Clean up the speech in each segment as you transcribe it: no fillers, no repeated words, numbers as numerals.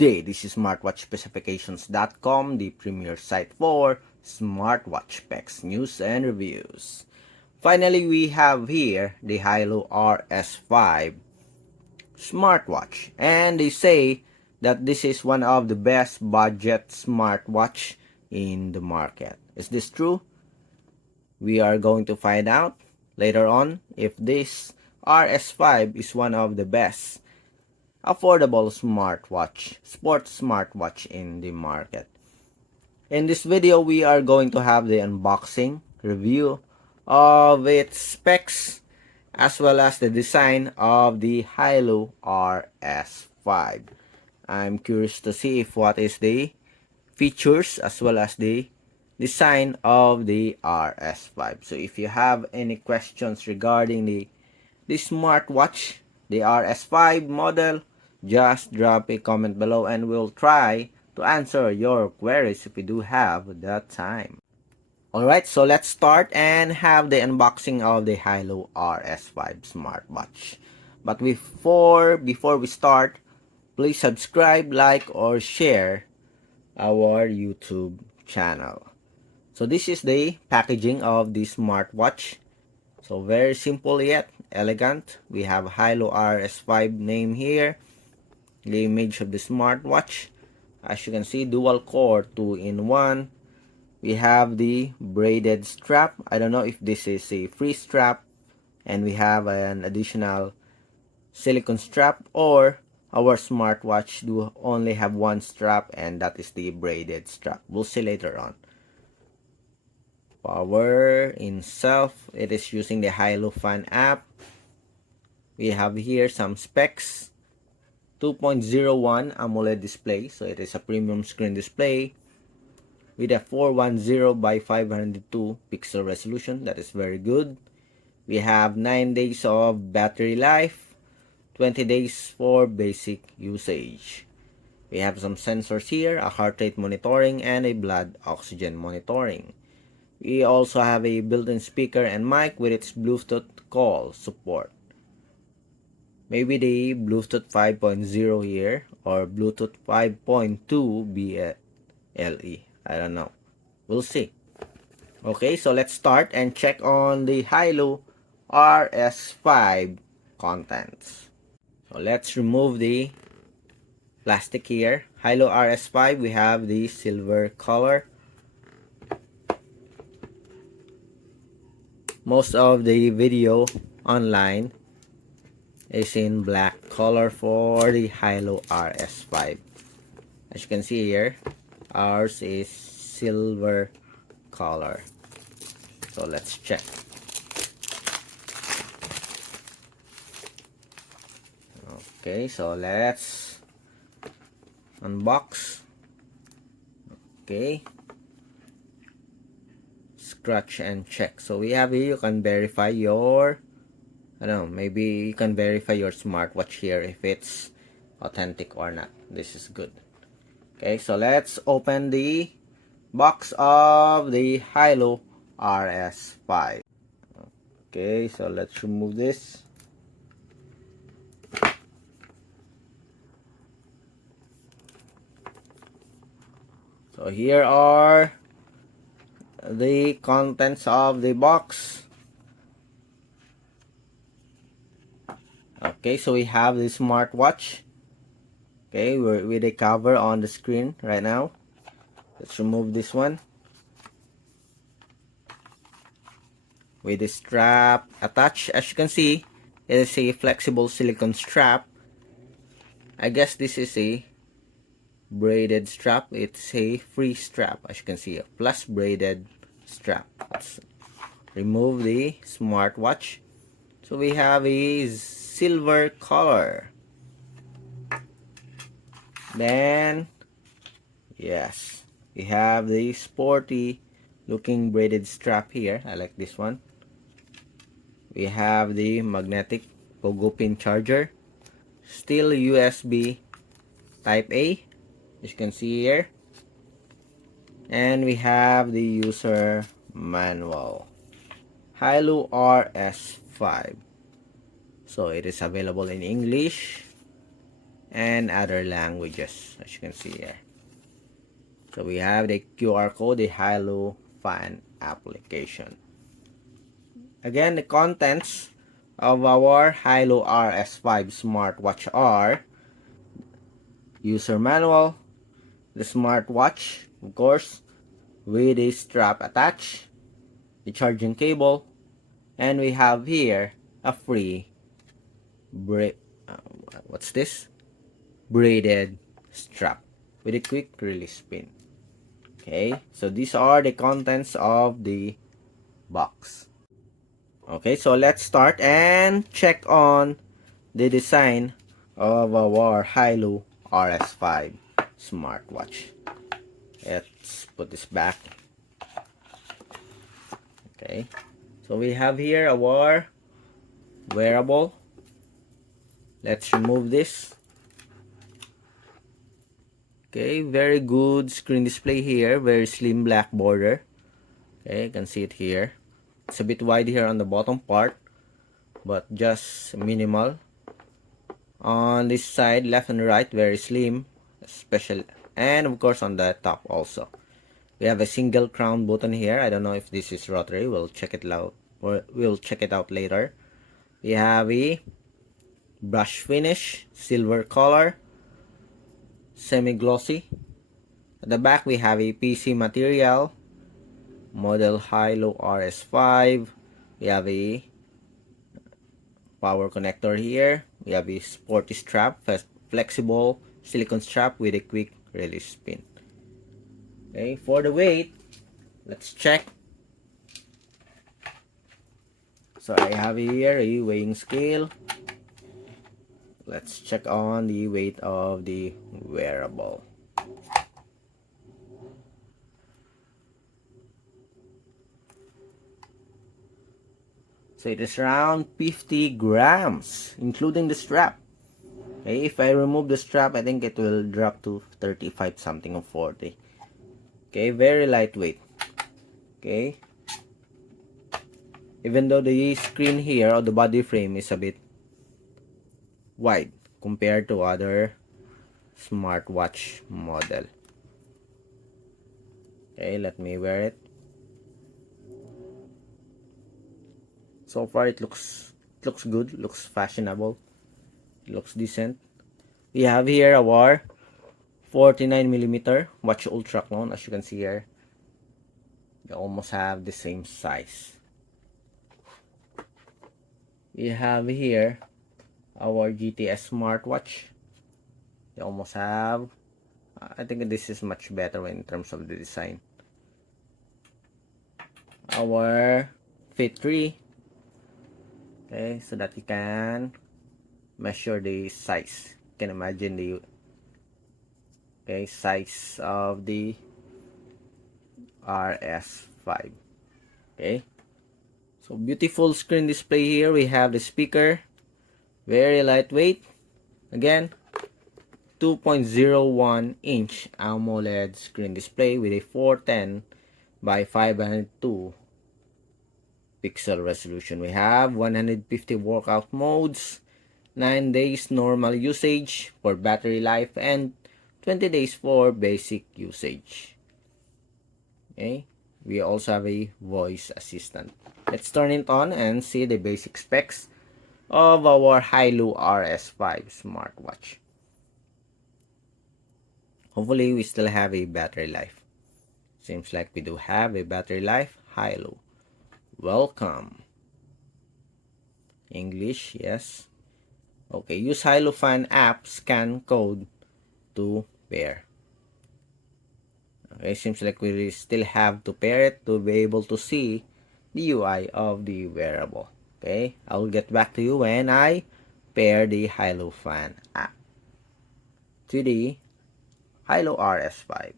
day. This is smartwatchspecifications.com, the premier site for smartwatch specs, news, and reviews. Finally, we have here the Haylou RS5 Smartwatch, and they say that this is one of the best budget smartwatch in the market. Is this true? We are going to find out later on if this RS5 is one of the best affordable smartwatch, sports smartwatch in the market. In this video, we are going to have the unboxing review of its specs as well as the design of the Haylou RS5. I'm curious to see if what is the features as well as the design of the RS5. So if you have any questions regarding the smartwatch, the RS5 model, just drop a comment below and we'll try to answer your queries if we do have that time. Alright, so let's start and have the unboxing of the Haylou RS5 smartwatch. But before we start, please subscribe, like, or share our YouTube channel. So this is the packaging of the smartwatch. So very simple yet elegant. We have Haylou RS5 name here. The image of the smartwatch. As you can see, dual core 2-in-1. We have the braided strap. I don't know if this is a free strap. And we have an additional silicone strap, or our smartwatch do only have one strap, and that is the braided strap. We'll see later on. Power in self, it is using the Haylou fan app. We have here some specs. 2.01 AMOLED display, so it is a premium screen display with a 410 by 502 pixel resolution. That is very good. We have 9 days of battery life, 20 days for basic usage. We have some sensors here, a heart rate monitoring and a blood oxygen monitoring. We also have a built-in speaker and mic with its Bluetooth call support. Maybe the Bluetooth 5.0 here or Bluetooth 5.2 BLE. I don't know. We'll see. Okay, so let's start and check on the Haylou RS5 contents. So let's remove the plastic here. Haylou RS5, we have the silver color. Most of the video online is in black color for the Haylou RS5. As you can see here, ours is silver color. So let's check. Okay, so let's unbox. Okay, scratch and check. So we have here, you can verify your, I don't know, maybe you can verify your smartwatch here if it's authentic or not. This is good. Okay, so let's open the box of the Haylou RS5. Okay, so let's remove this. So here are the contents of the box. Okay, so we have the smartwatch. Okay, we're with the cover on the screen right now. Let's remove this one. With the strap attached, as you can see, it is a flexible silicone strap. I guess this is a braided strap. It's a free strap, as you can see, a plus braided strap. Let's remove the smartwatch. So we have a silver color. Then yes, we have the sporty looking braided strap here. I like this one. We have the magnetic pogo pin charger, still USB type A, as you can see here, and we have the user manual. Haylou RS5. So it is available in English, and other languages, as you can see here. So we have the QR code, the Haylou fan application. Again, the contents of our Haylou RS5 smartwatch are user manual, the smartwatch, of course, with a strap attached, the charging cable, and we have here a free what's this? Braided strap with a quick release pin. Okay, so these are the contents of the box. Okay, so let's start and check on the design of our Haylou RS5 smartwatch. Let's put this back. Okay, so we have here our wearable. Let's remove this. Okay, very good screen display here, very slim black border. Okay, you can see it here. It's a bit wide here on the bottom part, but just minimal. On this side, left and right, very slim, special, and of course on the top also. We have a single crown button here. I don't know if this is rotary. We'll check it out, or we'll check it out later. We have a brush finish, silver color, semi-glossy. At the back, we have a PC material, model Haylou RS5. We have a power connector here. We have a sporty strap, flexible silicone strap with a quick release pin. Okay, for the weight, let's check. So I have here a weighing scale. Let's check on the weight of the wearable. So it is around 50 grams, including the strap. Okay, if I remove the strap, I think it will drop to 35 something or 40. Okay, very lightweight. Okay. Even though the screen here or the body frame is a bit wide compared to other smartwatch model. Okay, let me wear it. So far it looks good, looks fashionable, looks decent. We have here our 49mm watch ultra clone. As you can see here, they almost have the same size. We have here our GTS smartwatch. They almost have, I think this is much better in terms of the design. Our Fit 3. Okay, so that you can measure the size. You can imagine the size of the RS5. Okay, so beautiful screen display here. We have the speaker, very lightweight. Again, 2.01 inch AMOLED screen display with a 410 by 502 pixel resolution. We have 150 workout modes, 9 days normal usage for battery life, and 20 days for basic usage. Okay, we also have a voice assistant. Let's turn it on and see the basic specs of our Haylou RS5 smartwatch. Hopefully we still have a battery life. Seems like we do have a battery life. Haylou, welcome. English, yes. Okay, use Haylou fan app, scan code to pair. Okay, seems like we still have to pair it to be able to see the UI of the wearable. Okay, I will get back to you when I pair the Haylou fan app to the Haylou RS5.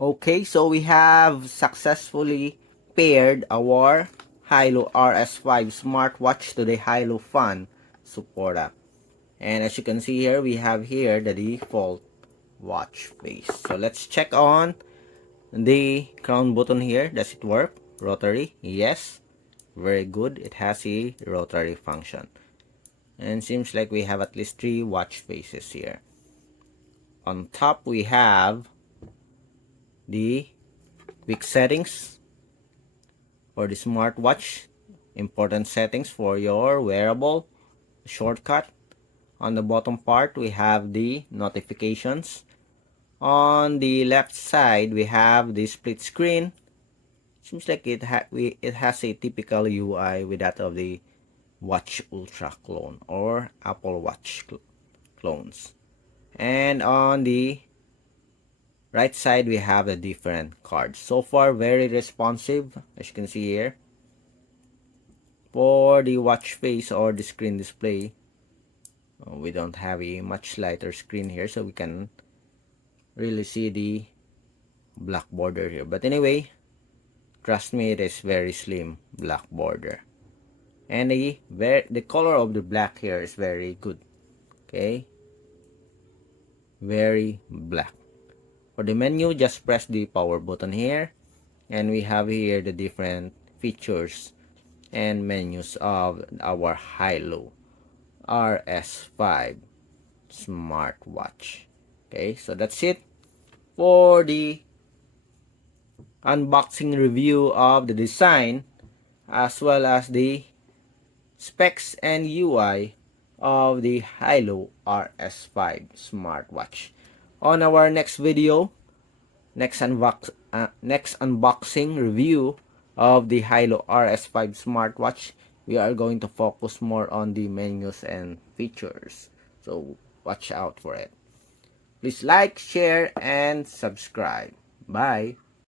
Okay, so we have successfully paired our Haylou RS5 smartwatch to the Haylou fan support app. And as you can see here, we have here the default watch face. So let's check on the crown button here. Does it work? Rotary? Yes. Very good. It has a rotary function. And seems like we have at least 3 watch faces here. On top, we have the quick settings for the smartwatch. Important settings for your wearable. Shortcut. On the bottom part, we have the notifications. On the left side, we have the split screen. Seems like it has a typical UI with that of the Watch Ultra clone or Apple Watch clones. And on the right side, we have the different cards. So far, very responsive, as you can see here. For the watch face or the screen display, we don't have a much lighter screen here, so we can really see the black border here. But anyway, trust me, it is very slim black border. And the color of the black here is very good. Okay, very black. For the menu, just press the power button here, and we have here the different features and menus of our Haylou RS5 Smartwatch. Okay, so that's it for the unboxing review of the design as well as the specs and UI of the Haylou RS5 smartwatch. On our next video, next unboxing review of the Haylou RS5 smartwatch, we are going to focus more on the menus and features. So watch out for it. Please like, share, and subscribe. Bye.